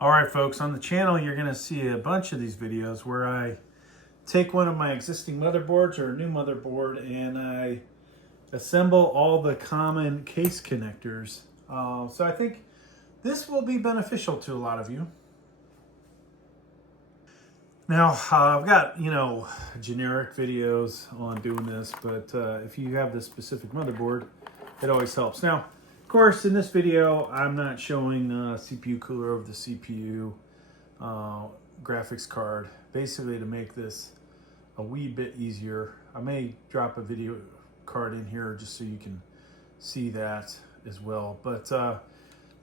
All right, folks, on the channel, you're going to see a bunch of these videos where I take one of my existing motherboards or a new motherboard and I assemble all the common case connectors. So I think this will be beneficial to a lot of you. Now, I've got, generic videos on doing this, but if you have this specific motherboard, it always helps. Now, of course, in this video, I'm not showing CPU cooler over the CPU, graphics card, basically to make this a wee bit easier. I may drop a video card in here just so you can see that as well. But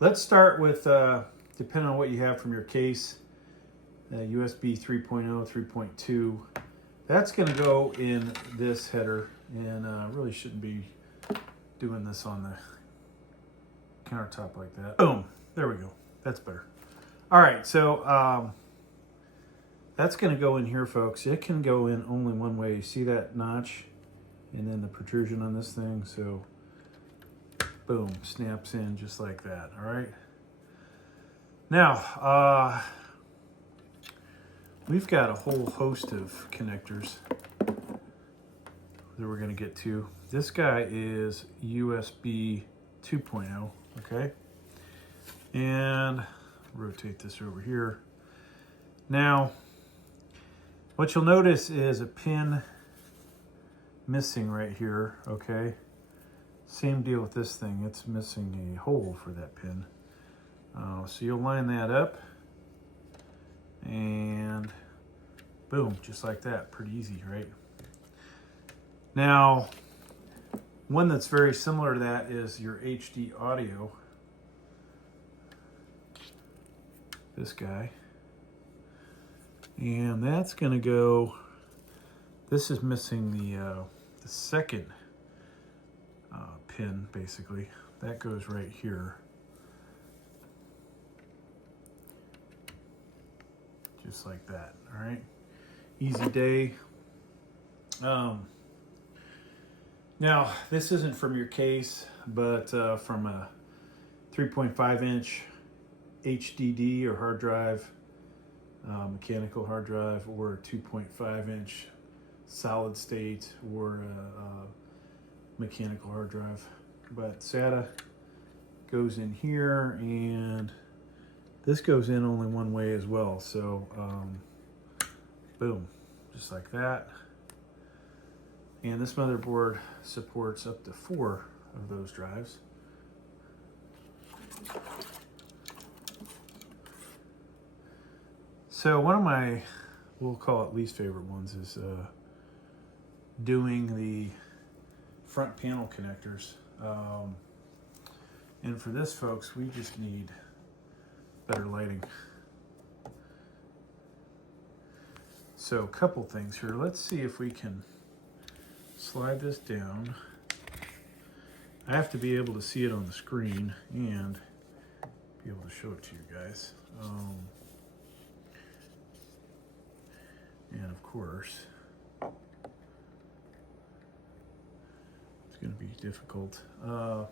let's start with, depending on what you have from your case, USB 3.0, 3.2. That's going to go in this header, and really shouldn't be doing this on the countertop like that. Boom, there we go. That's better. All right, so that's going to go in here, folks. It can go in only one way. You see that notch and then the protrusion on this thing? So boom, snaps in just like that. All right. Now, we've got a whole host of connectors that we're going to get to. This guy is USB 2.0, okay? And rotate this over here. Now, what you'll notice is a pin missing right here, okay? Same deal with this thing. It's missing a hole for that pin. So you'll line that up. And boom, just like that. Pretty easy, right? Now, one that's very similar to that is your HD audio. This guy. And that's going to go, this is missing the second pin, basically. That goes right here. Just like that, all right? Easy day. Now, this isn't from your case, but from a 3.5 inch HDD or hard drive, mechanical hard drive, or a 2.5 inch solid state or a mechanical hard drive. But SATA goes in here, and this goes in only one way as well. So boom, just like that. And this motherboard supports up to 4 of those drives. So one of my, we'll call it least favorite ones, is doing the front panel connectors. And for this, folks, we just need better lighting. So a couple things here. Let's see if we can slide this down. I have to be able to see it on the screen and be able to show it to you guys. And of course, it's going to be difficult. All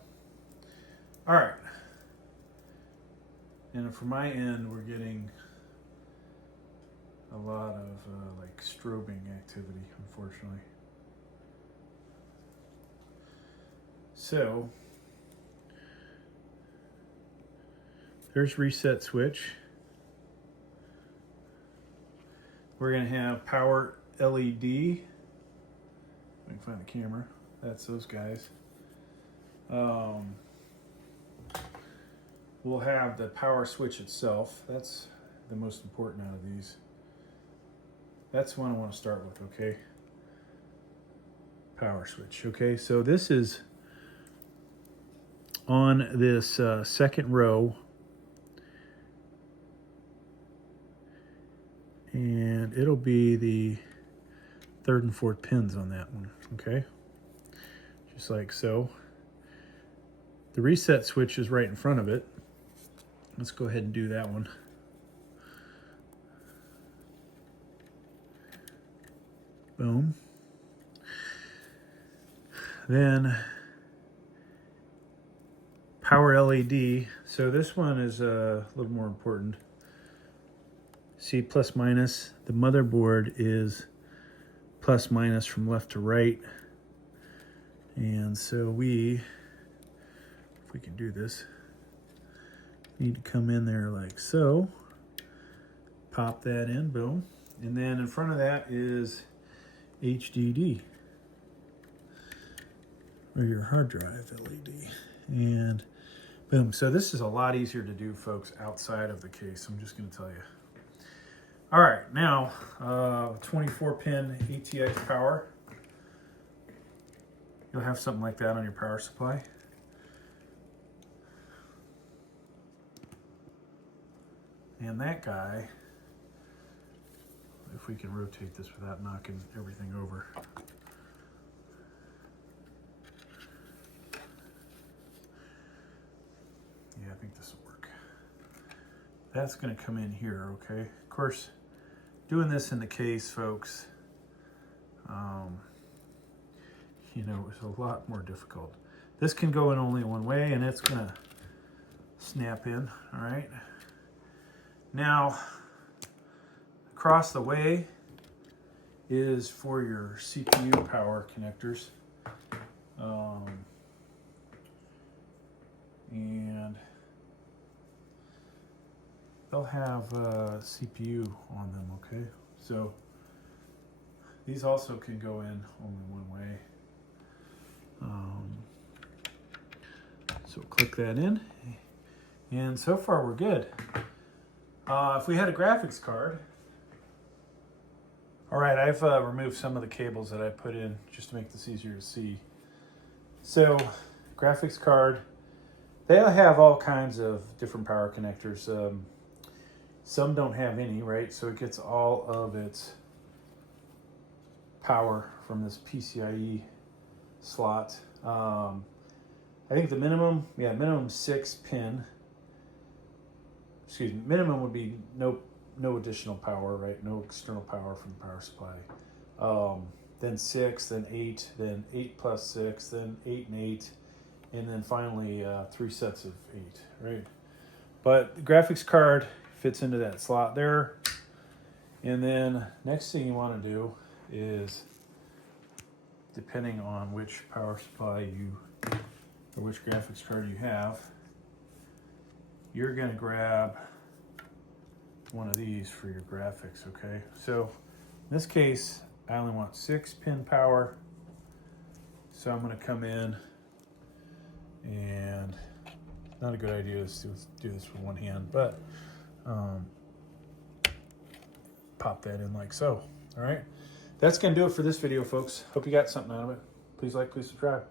right. And from my end, we're getting a lot of like strobing activity, unfortunately. So there's reset switch. We're going to have power LED. I can find the camera. That's those guys. We'll have the power switch itself. That's the most important out of these. That's the one I want to start with, okay? Power switch, okay? So this is on this second row. And it'll be the 3rd and 4th pins on that one, okay? Just like so. The reset switch is right in front of it. Let's go ahead and do that one. Boom. Then power LED. So this one is a little more important. See, plus minus. The motherboard is plus minus from left to right. And so if we can do this, need to come in there like so. Pop that in, boom. And then in front of that is HDD, or your hard drive LED. And boom. So this is a lot easier to do, folks, outside of the case. I'm just going to tell you. All right, now 24-pin ATX power. You'll have something like that on your power supply. And that guy, if we can rotate this without knocking everything over. Yeah, I think this will work. That's going to come in here, okay? Of course, doing this in the case, folks, you know, it's a lot more difficult. This can go in only one way, and it's going to snap in, all right? Now, across the way is for your CPU power connectors. And they'll have CPU on them, okay? So these also can go in only one way. So click that in, and so far we're good. If we had a graphics card, all right, I've removed some of the cables that I put in just to make this easier to see. So graphics card, they'll have all kinds of different power connectors. Some don't have any, right? So it gets all of its power from this PCIe slot. I think the minimum 6 pin. Excuse me, minimum would be no additional power, right? No external power from the power supply. Then 6, then 8, then 8 plus 6, then 8 and 8, and then finally 3 sets of 8, right? But the graphics card fits into that slot there. And then next thing you want to do is, depending on which power supply or which graphics card you have, you're going to grab one of these for your graphics, okay? So in this case, I only want 6-pin power. So I'm going to come in, and not a good idea to do this with one hand, but pop that in like so. All right, that's going to do it for this video, folks. Hope you got something out of it. Please like, please subscribe.